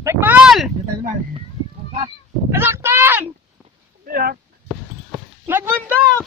Nagmal! Nasaktan! Nagbundok!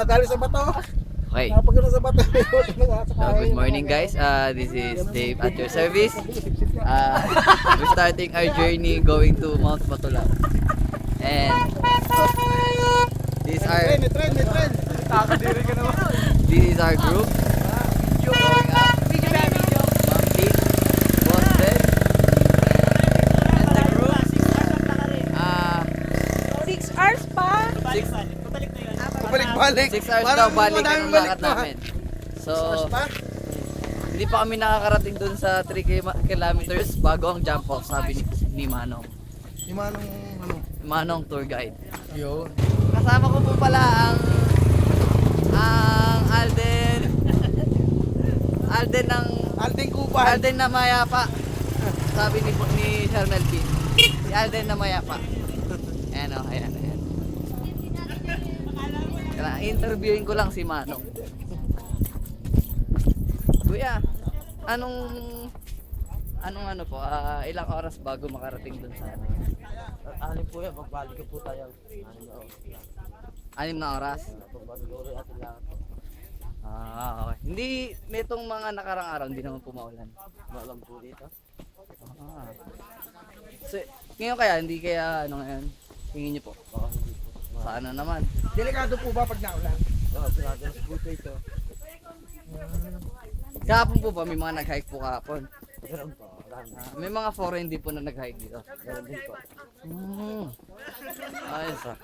Nadali sa bato. Okay. Napagano sa bato. So, good morning guys. This is Dave at your service. We're starting our journey going to Mount Batulaw. And this is our Nakakadiri ka naman. this is our group. Going up. Ma'am Pete, Boss Ben, and the group. 6 hours pa? Balik-balik. 6 hours daw balik ang lakad namin. So, hindi pa kami nakakarating dun sa 3 kilometers bago ang jump off, sabi ni Manong. Yung manong ano? Manong tour guide. Yun. Kasama ko po pala ang Aldeng Kuban. Alden na mayapa. Sabi ni Sir Melvin. Si Alden na mayapa. Ayan o, ayan. Interviewin ko lang si Manong. Kuya, anong ano po, ilang oras bago makarating dun sa ano? Ano po yan? Pagbalik ko po tayo. 6 na oras? Pagbalik ko rin atin lang. Okay. Hindi, nitong mga nakarang araw, hindi naman pumaulan. Malam po dito. So, ngayon kaya, hindi kaya ano ngayon? Tingin niyo po. Sana naman. Delikado po ba pag naulan? Oo, delikado po ito. Kahapon po ba, may mga nag-hike po kahapon? Meron po. May mga foreign din po na nag-hike dito. Meron din po. Ayos ah.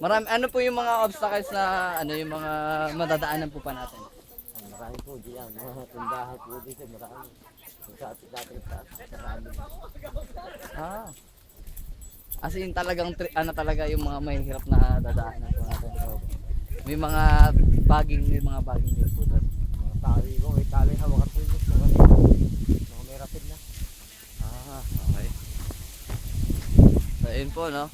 Marami, ano po yung mga obstacles na, ano yung mga madadaanan po pa natin? Marami po diyan. Mga tindahan po dito. Marami. Sa ating marami. As in talagang, ano talaga yung mga mahihirap na dadaanan po natin. So, may mga baging din po doon. Mga tali ko. May tali hawakan po dito. Mga may rapid na. Okay. So, yun po, no?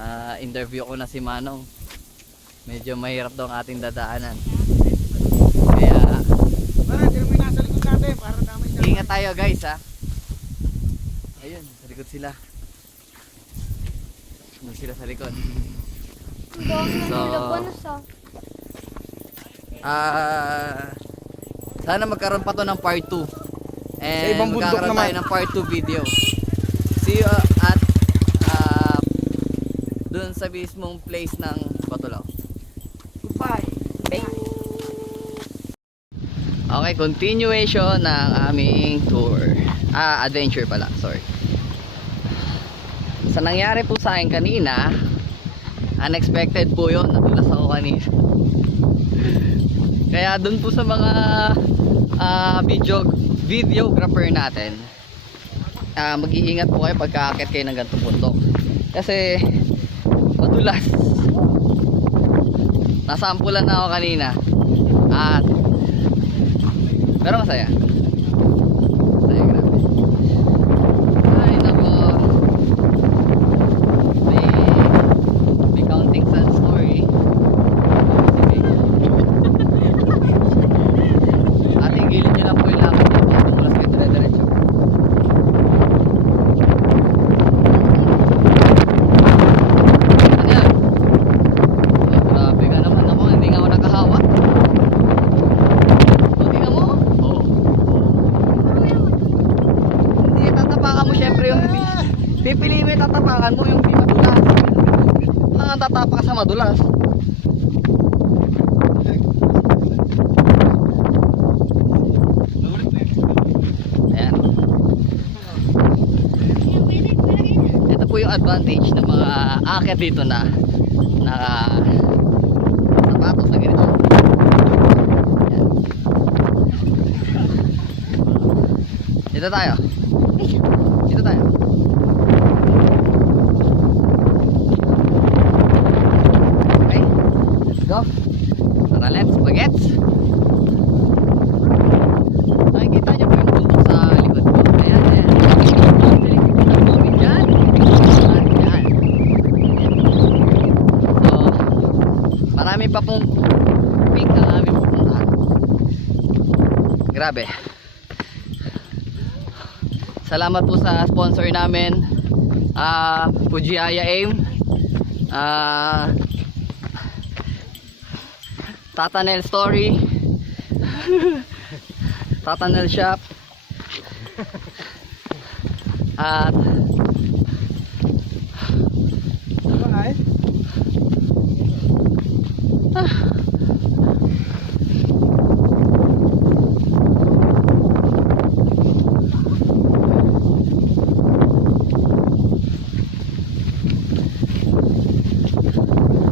Na-interview ko na si Manong. Medyo mahirap daw ang ating dadaanan. Kaya, Parang hindi naman nasa likod natin. Para namin siya. ingat tayo guys, ha? Ayun, sa likod sila. Ano sila sa likod? Sana magkaroon pa to ng part 2. And Sa ibang bundok magkakaroon naman. tayo ng part 2 video. See you at dun sa mismong place ng Batulaw. Goodbye. Okay, continuation ng aming tour. Adventure pala, sorry. Sa nangyari po sa akin kanina, unexpected po yun, nadulas ako kanina. Kaya dun po sa mga videographer natin, mag-iingat po kayo pagka aakyat kayo ng ganitong bundok. Kasi madulas. Nasampulan na ako kanina. At pero masaya. Masaya, grabe. Ay nako. May counting sun story. Ate, gilid nyo lang po yung lakad. Tulas kayo dire-diretso. Ano yan? Oh, grabe ka naman ako. Hindi nga ako nakahawa. O, tingnan mo. Oo. Hindi, tatapakan mo syempre yung hindi. Pipili mo yung tatapakan mo yung hindi madulas. Lang ang tatapak sa madulas. Ayan. Ito po yung advantage ng mga aakyat dito na sapatos na ganito. Ayan. Dito tayo. Dito tayo. iba pong peak ang aming pupuntahan. Grabe. Salamat po sa sponsor namin, Fujiaya AIM, Tatanel Story, Tatanel Shop, at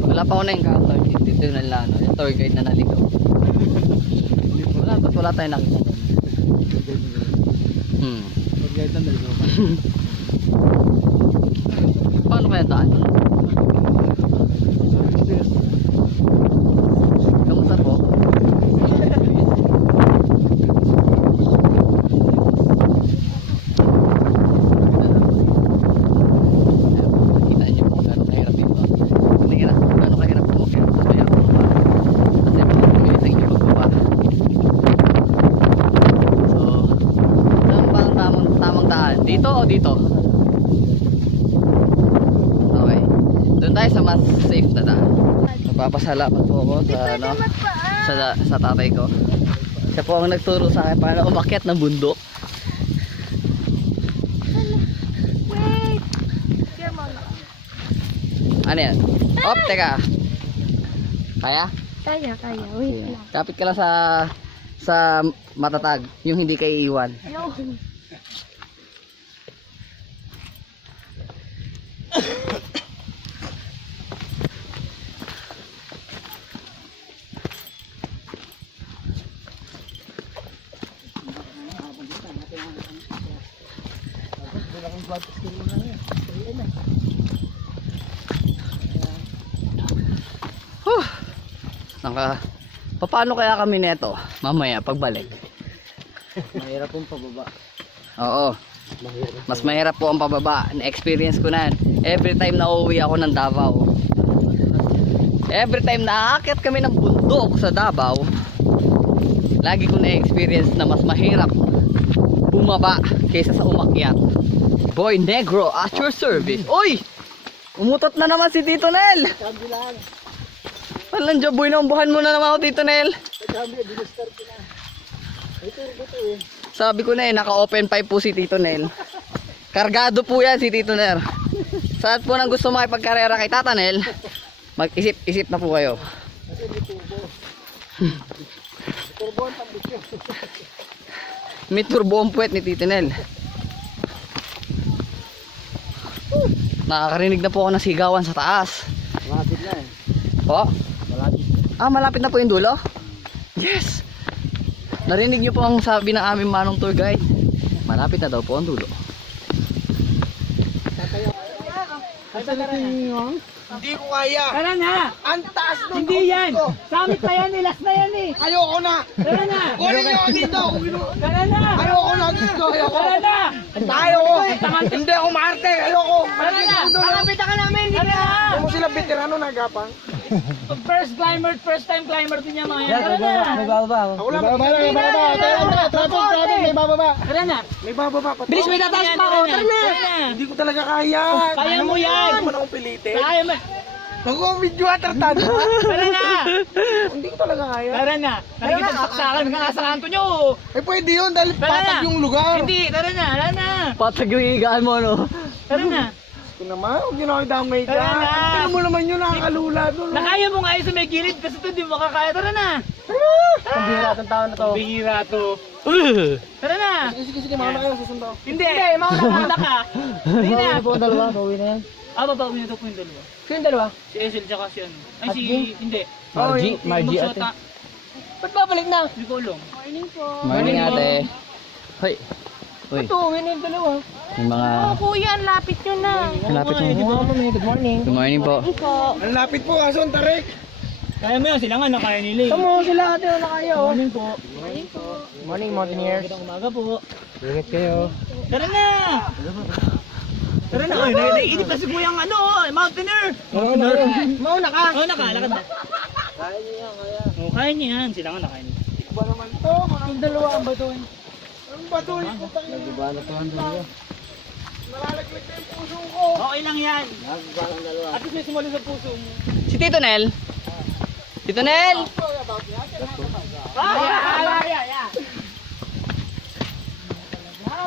wala pa ako na-encounter dito na lang, yung tour guide na naligaw. Wala tayong nakita nun. Pag-guide na naligaw. Paano kaya daan? Kamusta po? Kita niyo po gano'ng kahirap dito. Gano'ng kahirap po umakyat. Mas mahirap po ba? Kasi pagpapilitan niyo pagbaba. So, saan ba ang tamang daan? Dito o dito? Okay. Doon tayo sa mas safe na daan. Nagpapasalamat po ako sa ano, sa tatay ko. Siya po ang nagturo sa akin paano umakyat ng bundok. Wait! Here, mama. Ano yan? Op, teka. Kaya? Kaya. Wait lang. Kapit ka lang sa matatag, yung hindi kayo iiwan. Ayun. Paano kaya kami neto mamaya pagbalik? Mahirap pong pababa. Oo. Mas mahirap po ang pababa. Na-experience ko na yan. Every time na uuwi ako ng Davao. Every time na aakyat kami ng bundok sa Davao, lagi ko na-experience na mas mahirap bumaba kaysa sa umakyat. Boy Negro at your service. Uy! Umutot na naman si Tito Nel. Walang job boy na umbuhan mo na naman ako Tito Nel. Sabi ko na naka-open pipe po si Tito Nel. Kargado po yan si Tito Nel. Saan po nang gusto makipagkarera kay Tata Nel, mag-isip-isip na po kayo. May turbo ang puwet ni Tito Nel. Nakakarinig na po ako ng sigawan sa taas. Malapit na eh. Po? Malapit. Malapit na po yung dulo? Yes! Narinig nyo po ang sabi ng aming manong tour guide. Malapit na daw po ang dulo. Hindi ko kaya. Tara na! Ang taas ng Hindi yan! ko. Summit pa yan eh! Last na yan eh! Ayoko na. Tara na! Kunin niyo ako dito. Tara na! Ayoko na dito. Ayoko. Tara na! Ayoko. Hindi ako maarte. Ayoko. Tara na! Makapita ka namin! Tara na! Kung mo sila veterano nagapang. First time climber din niya mga yan. Tara na! Ako lang. May bababa. Traffic. May bababa. Tara na! May bababa. Bilis may tataas pa ako! Tara na! Hindi ko talaga kaya. Kaya mo yan! Hindi mo na akong pilitin. Kaya mo! Mag-video atartado. Tara na! Hindi ko talaga kaya. Tara na! Nakikipagsak ka nasa kanto nyo! Eh pwede yun dahil Tara patag na. yung lugar. Hindi! Tara na! Tara na! Patag yung higaan mo, no? Tara na! Ito naman, huwag yun ako damay dyan. Tara na. Tignan mo naman yun, nakakalula doon. Nakaya mo nga yun sa may gilid kasi ito di mo makakaya. Tara na! Pambihira itong tao na to. Bihira to. Tara na! Sige, mauna kayo, susundo. Hindi, mauna ka. Hindi na. po ang dalawa, pauwi na yan. Babawi na to po yung dalawa. Sino yung dalawa? Si Ezel tsaka si ano. Ay, si... Hindi. Margie ate. Ba't babalik na? Hindi ko alam. Morning ate. Hoy. Uy, Ito, uwi na yung dalawa. yung mga... Kuya, ang lapit nyo na. Lapit mo. Good morning. Good morning po. Ang lapit po, kaso ang tarik. Kaya mo yan, sila nga nakaya nila eh. Tamo sila ate, wala kayo. Morning po. Morning, mountaineers. Magandang umaga po. Ingat kayo. Tara na! Tara na! Ay, naiinip na si Kuyang ano, mountaineer! Mauna ka. Oo, nakalakad na. Kaya niyo yan, kaya. Oh, kaya niya yan. Sila nga nakain. Ba naman to? Yung dalawa ang batuin. Ang batuin ko tayo. Nagibala to ang dalawa. Malalaglag na yung puso ko. Okay lang yan. Nagibala ang dalawa. At least may sumali sa puso mo. Si Tito Nel? Tito Nel! Yeah.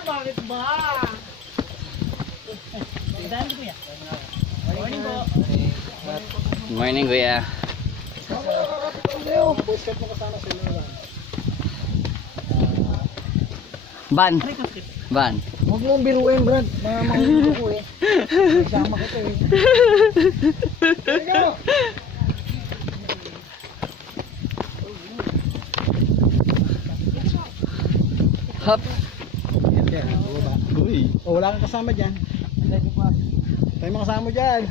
Bakit ba? Dahil ko yan. Morning po. Morning, Kuya. Ban. Ban. Huwag mong biruin, Brad. Makulit ko eh. Sama kita eh. Ikaw! Hop. Uy. Oh, wala kang kasama dyan. Tayo mga kasama dyan.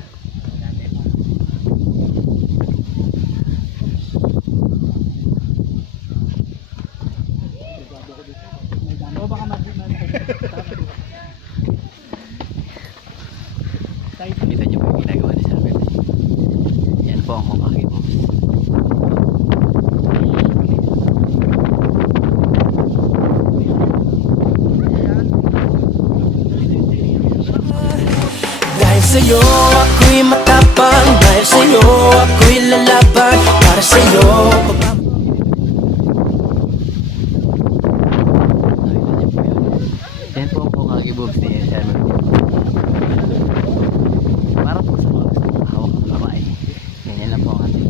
Kita niyo po yung ginagawa ni Sir Bebe. Yan po ang Hokage Boss. Dahil sa'yo ako'y matapang, dahil sa'yo ako'y lalaban, para sa'yo Nakita niyo po yun. Yan po ang Hokage Boss ni Sir Bebe. Para po sa mga gusto hawak ng babae. Ganyan lang po ang ating.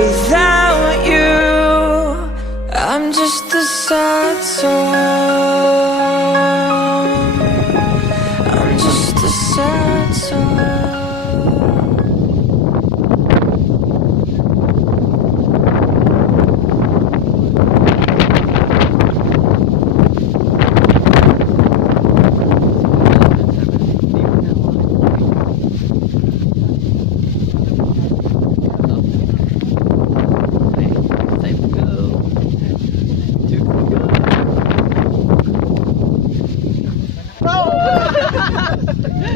Without you, I'm just a sad song. I'm just a sad song.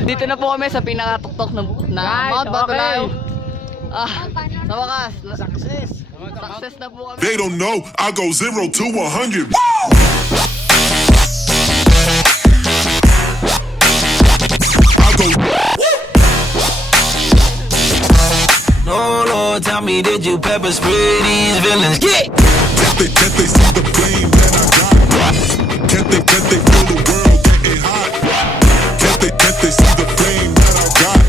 Dito na po kami sa pinakatuktok na Mount Batulayo. Sa wakas, success na po kami. They don't know I go 0 to 100. I go. No, Lord, tell me, did you pepper spray these villains? Get! Can't they see the flame that I got? Can't they feel the world getting hot? Can't they see the flame that I got?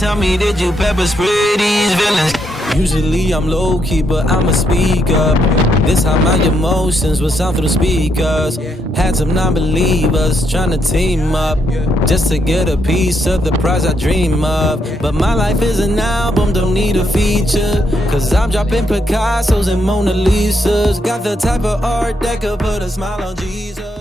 Tell me, did you pepper spray these villains? Usually I'm low-key, but I'ma speak up. This how my emotions will sound through the speakers. Had some non-believers trying to team up just to get a piece of the prize I dream of. But my life is an album, don't need a feature, cause I'm dropping Picassos and Mona Lisas. Got the type of art that could put a smile on Jesus.